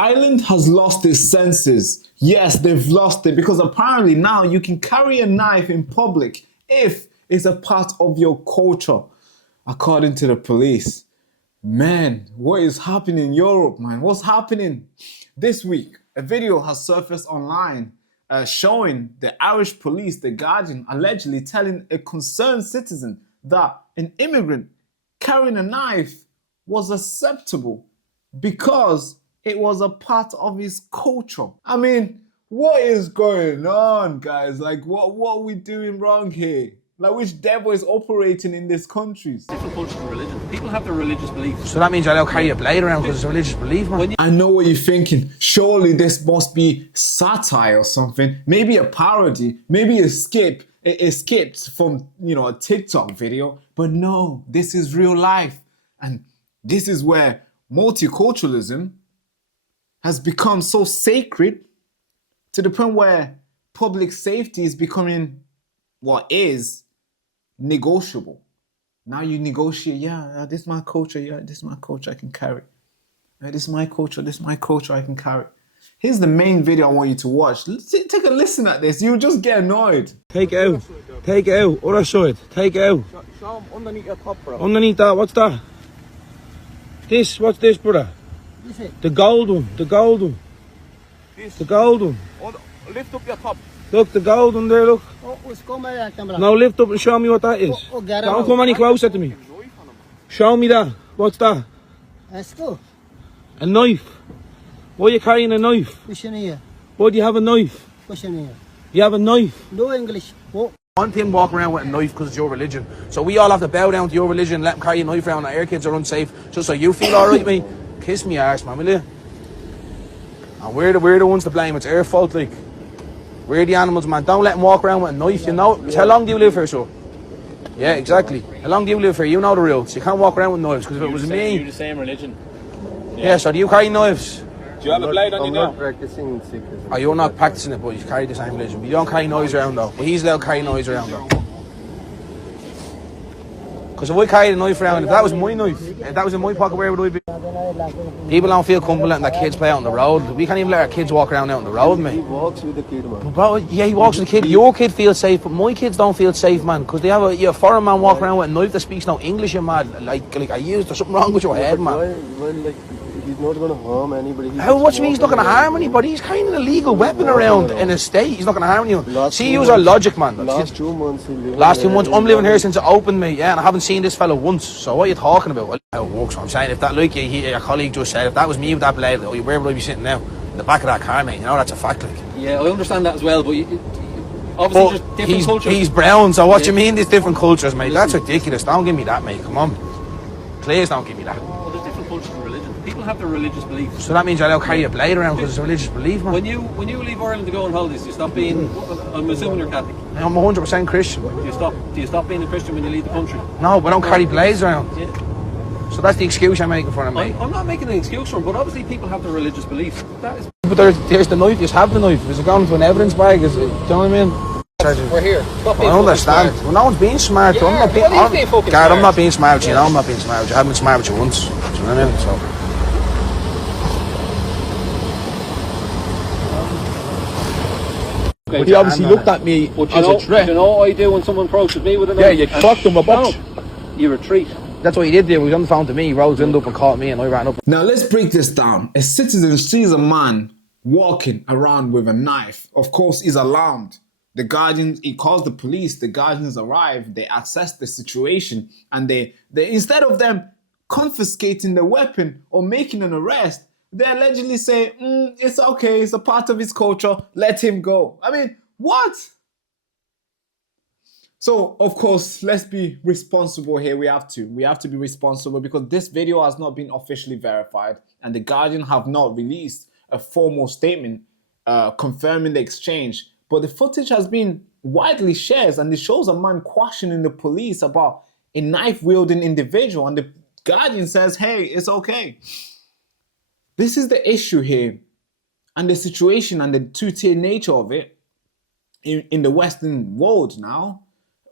Ireland has lost its senses. Yes, they've lost it because apparently now you can carry a knife in public if it's a part of your culture, according to the police. Man, what is happening in Europe, man? What's happening? This week, a video has surfaced online showing the Irish police, the Guardian, allegedly telling a concerned citizen that an immigrant carrying a knife was acceptable because it was a part of his culture. I mean, what is going on, guys? Like, what are we doing wrong here? Like, which devil is operating in these countries? Different cultures and religions. People have their religious beliefs. So that means I'll carry a blade around because it's a religious belief, man. I know what you're thinking. Surely this must be satire or something. Maybe a parody. Maybe it skipped from, a TikTok video. But no, this is real life. And this is where multiculturalism has become so sacred to the point where public safety is becoming what is negotiable. Now you negotiate, this is my culture, this is my culture, I can carry. This is my culture, I can carry. Here's the main video I want you to watch. Take a listen at this, you'll just get annoyed. Take it out, other side, take it out. Show them underneath your top, bro. Underneath that, what's that? What's this, brother? The gold one. The gold one. Lift up your top. Look, the gold one there, look. Now lift up and show me what that is. Don't come any closer to me. Show me that. What's that? A knife. Why are you carrying a knife? Why do you have a knife? You have a knife? No English. One thing walk around with a knife because it's your religion. So we all have to bow down to your religion and let them carry a knife around. Our kids are unsafe. Just so you feel alright, mate. Kiss me arse, man, will you? And we're the ones to blame. It's our fault, like. We're the animals, man. Don't let them walk around with a knife, you know. How long do you live here, so? Yeah, exactly. How long do you live here? You know the rules. You can't walk around with knives, because if it was me... You're the same religion. Yeah, so do you carry knives? Do you have a blade on you now? I'm not practicing Sikhism. Oh, you're not practicing it, but you carry the same religion. But you don't carry knives around, though. But he's allowed to carry knives around, though. Because if I carried a knife around, if that was my knife, if that was in my pocket, where would I be? People don't feel comfortable letting their kids play out on the road. We can't even let our kids walk around out on the road, mate. He walks with the kid, man. But bro, yeah, he walks with the kid. Your kid feels safe, but my kids don't feel safe, man. Because they have a foreign man walking around with a knife that speaks no English, you mad. Like are you? There's something wrong with your head, man. Well, like, he's not going to harm anybody. What do you mean he's not going to harm anybody? He's carrying an illegal weapon around in his state. He's not going to harm anyone. See, use our logic, man. Last 2 months he lived Last 2 months, I'm living here since it opened, mate, yeah, and I haven't seen this fella once. So what are you talking about? Well, how it works, I'm saying, if that, like your colleague just said, if that was me with that blade, where would I be sitting now? In the back of that car, mate, you know, that's a fact, like. Yeah, I understand that as well, but obviously just different cultures. He's brown, so what you mean there's different cultures, mate? That's ridiculous. Don't give me that, mate, come on. Please don't give me that. Well, there's different cultures and religions. People have their religious beliefs. So that means I'll carry a blade around because it's a religious belief, man. When you leave Ireland to go on holidays, you stop being... I'm assuming you're Catholic. I'm 100% Christian. Do you stop being a Christian when you leave the country? No, but I don't carry blades around. Yeah. So that's the excuse I'm making for him, mate. I'm not making an excuse for him, but obviously people have their religious beliefs. That is... But there's the knife, you just have the knife. Is it going to an evidence bag? Is it, do you know what I mean? We're here. Stop being I understand. smart. Well, no one's being smart. Yeah, I'm not being, well, he's being fucking smart. I'm not being smart with you. No, I'm not being smart with you. I haven't been smart with you once. Do you know what I mean? So. But he obviously looked at me as a threat. You know what I do when someone approaches me with a knife? Yeah, you fucked him a box. No, you retreat. That's what he did there. He was on the phone to me. He rose him up and caught me and I ran up. Now let's break this down. A citizen sees a man walking around with a knife. Of course, he's alarmed. The Guardians, he calls the police. The Guardians arrive. They assess the situation, and they instead of them confiscating the weapon or making an arrest, they allegedly say, it's okay, it's a part of his culture, let him go. I mean, what? So, of course, let's be responsible here. We have to be responsible because this video has not been officially verified and the Guardian have not released a formal statement confirming the exchange. But the footage has been widely shared and it shows a man questioning the police about a knife-wielding individual, and the Guardian says, hey, it's okay. This is the issue here, and the situation and the two-tier nature of it in the Western world now.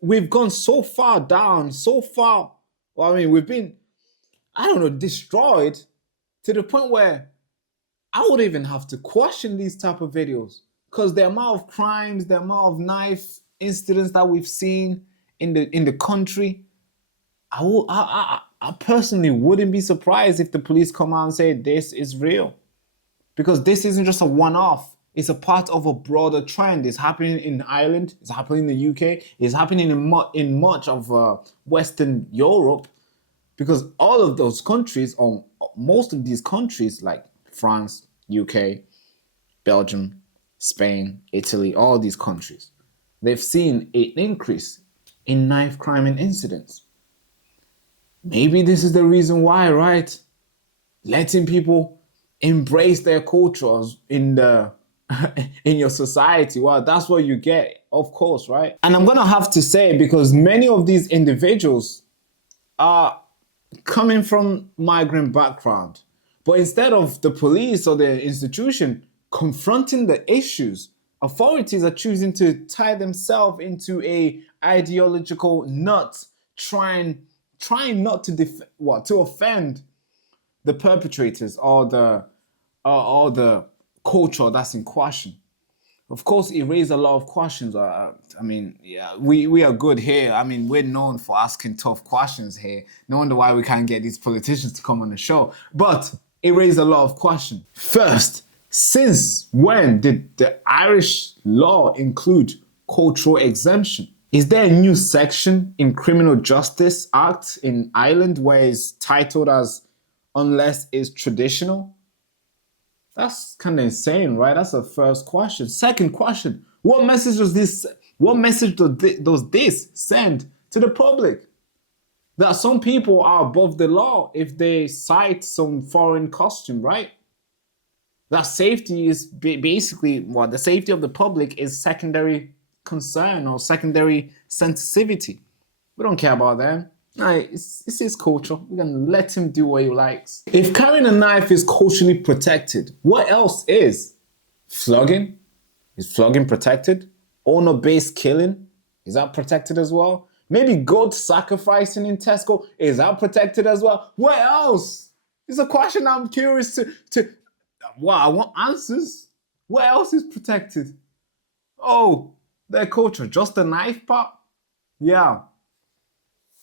We've gone so far down, so far, well, I mean, we've been, I don't know, destroyed to the point where I would even have to question these type of videos because the amount of crimes, the amount of knife incidents that we've seen in the country, I personally wouldn't be surprised if the police come out and say this is real, because this isn't just a one-off. It's a part of a broader trend. It's happening in Ireland. It's happening in the UK. It's happening in much of Western Europe, because all of those countries, or most of these countries like France, UK, Belgium, Spain, Italy, all these countries, they've seen an increase in knife crime and incidents. Maybe this is the reason why, right? Letting people embrace their cultures in your society. Well, that's what you get, of course, right? And I'm gonna have to say, because many of these individuals are coming from migrant background, but instead of the police or the institution confronting the issues, authorities are choosing to tie themselves into a ideological nut, trying not to to offend the perpetrators or the culture that's in question. Of course, it raised a lot of questions. I mean, yeah, we are good here. I mean, we're known for asking tough questions here. No wonder why we can't get these politicians to come on the show. But it raised a lot of questions. First, since when did the Irish law include cultural exemption? Is there a new section in Criminal Justice Act in Ireland where it's titled as unless it's traditional? That's kind of insane, right? That's the first question. Second question, what message does this send to the public? That some people are above the law if they cite some foreign costume, right? That safety is basically what the safety of the public is secondary concern or secondary sensitivity. We don't care about them. It's his culture. We're gonna let him do what he likes. If carrying a knife is culturally protected, what else is? Flogging? Is flogging protected? Honor-based killing? Is that protected as well? Maybe goat sacrificing in Tesco? Is that protected as well? What else? It's a question I'm curious to wow, I want answers. What else is protected? Oh, their culture. Just the knife part? Yeah.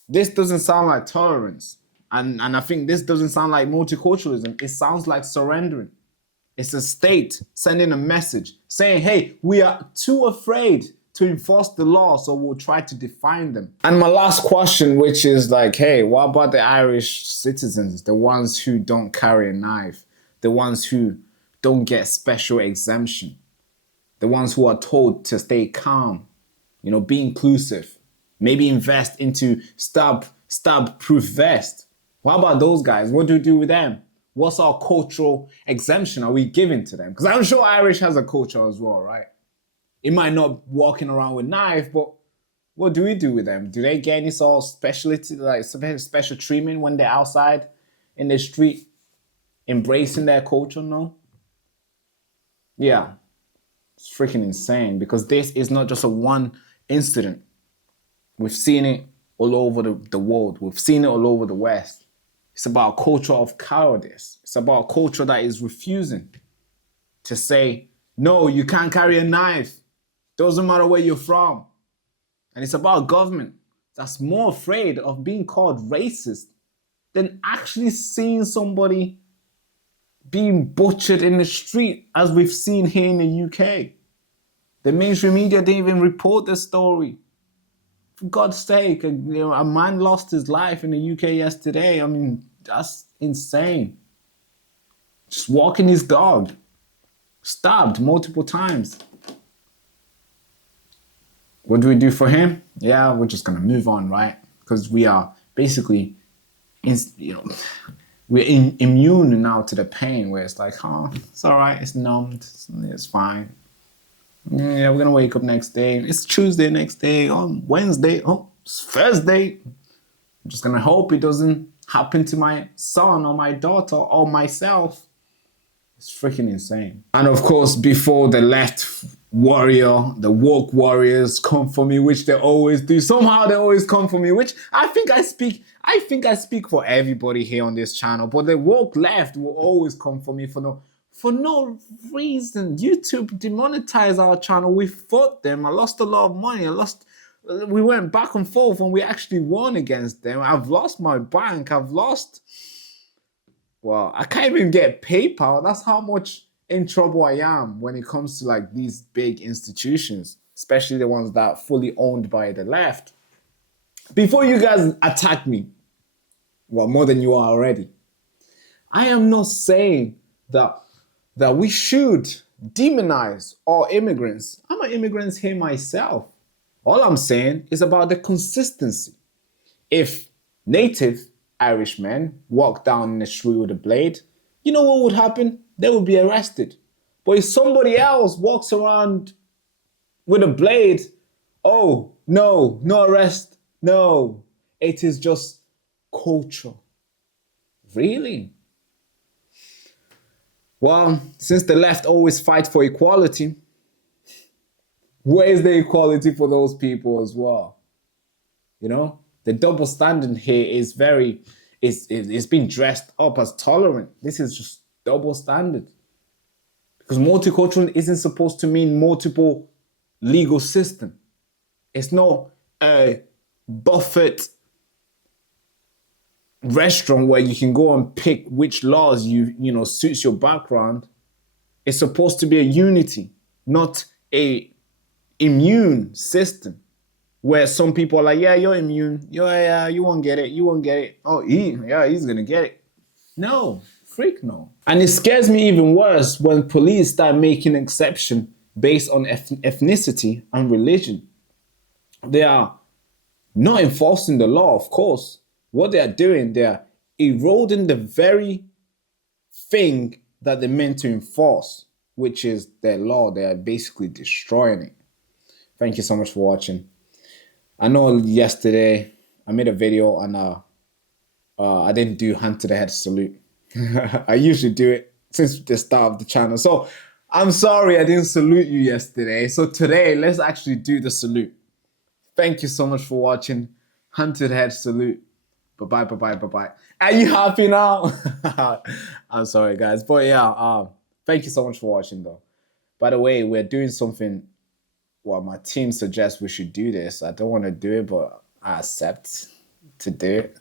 This doesn't sound like tolerance. And I think this doesn't sound like multiculturalism. It sounds like surrendering. It's a state sending a message saying, hey, we are too afraid to enforce the law, so we'll try to define them. And my last question, which is like, hey, what about the Irish citizens, the ones who don't carry a knife, the ones who don't get special exemption, the ones who are told to stay calm, be inclusive, maybe invest into stab-proof vest? What about those guys? What do we do with them? What's our cultural exemption are we giving to them? Because I'm sure Irish has a culture as well, right? It might not be walking around with knife, but what do we do with them? Do they get any sort of specialty, like special treatment when they're outside in the street, embracing their culture? No. Yeah, it's freaking insane, because this is not just a one incident. We've seen it all over the world. We've seen it all over the West. It's about a culture of cowardice. It's about a culture that is refusing to say, no, you can't carry a knife. Doesn't matter where you're from. And it's about a government that's more afraid of being called racist than actually seeing somebody being butchered in the street, as we've seen here in the UK. The mainstream media didn't even report the story. For God's sake, a man lost his life in the UK yesterday. I mean, that's insane. Just walking his dog, stabbed multiple times. What do we do for him? Yeah, we're just gonna move on, right? Because we are basically, we're immune now to the pain, where it's like, oh, it's all right, it's numbed, it's fine. Yeah, we're gonna wake up next day. It's Tuesday next day, on Wednesday, it's Thursday. I'm just gonna hope it doesn't happen to my son or my daughter or myself. It's freaking insane. And of course, before the left warrior, the woke warriors come for me, which they always do. Somehow they always come for me, which I think I speak for everybody here on this channel. But the woke left will always come for me for for no reason. YouTube demonetized our channel. We fought them. I lost a lot of money. We went back and forth and we actually won against them. I've lost my bank. Well, I can't even get PayPal. That's how much in trouble I am when it comes to like these big institutions, especially the ones that are fully owned by the left. Before you guys attack me, well, more than you are already, I am not saying that we should demonize all immigrants. I'm an immigrant here myself. All I'm saying is about the consistency. If native Irishmen walk down in the street with a blade, you know what would happen? They would be arrested. But if somebody else walks around with a blade, oh, no arrest. No, it is just culture. Really? Well, since the left always fight for equality, where is the equality for those people as well? You know, the double standard here is it's been dressed up as tolerant. This is just double standard. Because multicultural isn't supposed to mean multiple legal system. It's not a buffet restaurant where you can go and pick which laws suits your background. It's supposed to be a unity, not a immune system where some people are like, yeah, you're immune. Yeah, you won't get it. You won't get it. Oh, he's gonna get it. No, freak no. And it scares me even worse when police start making exception based on ethnicity and religion. They are not enforcing the law, of course. What they are doing, they are eroding the very thing that they're meant to enforce, which is their law. They are basically destroying it. Thank you so much for watching. I know yesterday I made a video and I didn't do hand to the head salute. I usually do it since the start of the channel. So I'm sorry I didn't salute you yesterday. So today, let's actually do the salute. Thank you so much for watching. Hand to the head salute. Bye-bye. Are you happy now? I'm sorry, guys. But yeah, thank you so much for watching, though. By the way, we're doing something. Well, my team suggests we should do this. I don't want to do it, but I accept to do it.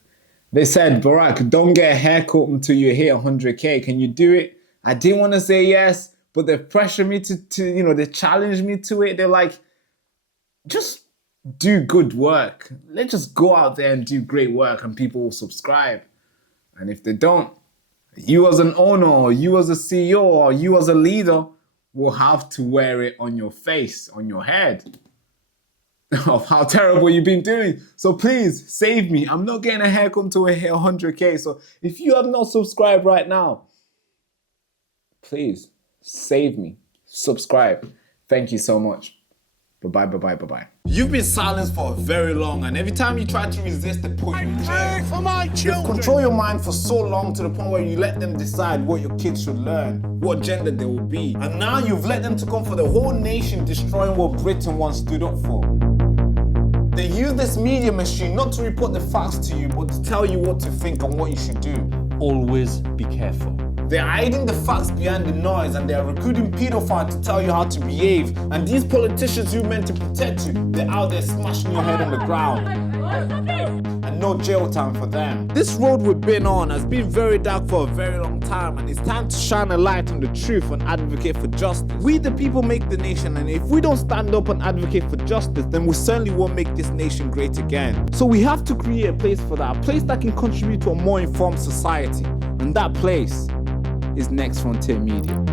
They said, Barak, don't get a haircut until you hit 100K. Can you do it? I didn't want to say yes, but they pressured me to they challenged me to it. They're like, just do good work. Let's just go out there and do great work and people will subscribe. And if they don't, you as an owner, or you as a CEO, or you as a leader will have to wear it on your face, on your head, of how terrible you've been doing. So please save me. I'm not getting a haircut until I hit 100K. So if you have not subscribed right now, please save me. Subscribe. Thank you so much. Bye-bye. You've been silenced for very long, and every time you try to resist, they put you in jail. For my children. You've controlled your mind for so long to the point where you let them decide what your kids should learn, what gender they will be. And now you've let them to come for the whole nation, destroying what Britain once stood up for. They use this media machine not to report the facts to you, but to tell you what to think and what you should do. Always be careful. They're hiding the facts behind the noise, and they're recruiting pedophiles to tell you how to behave. And these politicians you meant to protect you, they're out there smashing your head on the ground. And no jail time for them. This road we've been on has been very dark for a very long time, and it's time to shine a light on the truth and advocate for justice. We the people make the nation, and if we don't stand up and advocate for justice, then we certainly won't make this nation great again. So we have to create a place for that, a place that can contribute to a more informed society. And that place is Next Frontier Media.